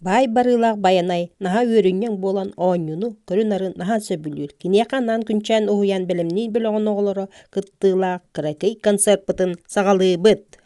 Бай барылақ баянай, наха өріннен болан оңюну, көрін арын наха сөбүлүр. Кинеқанан күнчән уһуян білімнен білоғын оғылары кыттылақ, кыракай концерт бұтын сағалы бұт.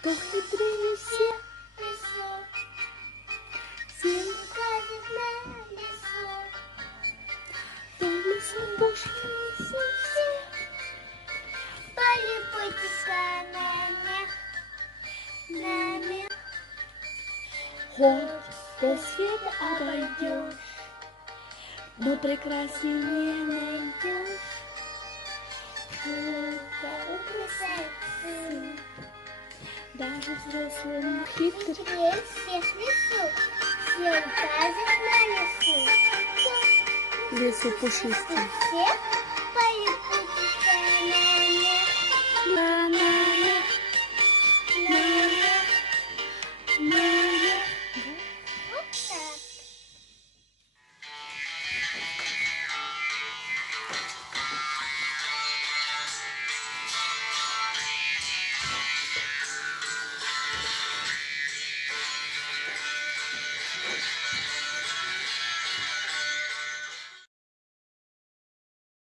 Кто хитрее всех лесов, силу хватит на лесов, то в лесу больше всех. Полюбуйтесь-ка на мех. Хоть до света обойдешь, но прекрасней не найдешь. Красавица, даже взрослым хитрым. Хитрее всех лесу, все указывают на лесу. Лесу пушистый. Всех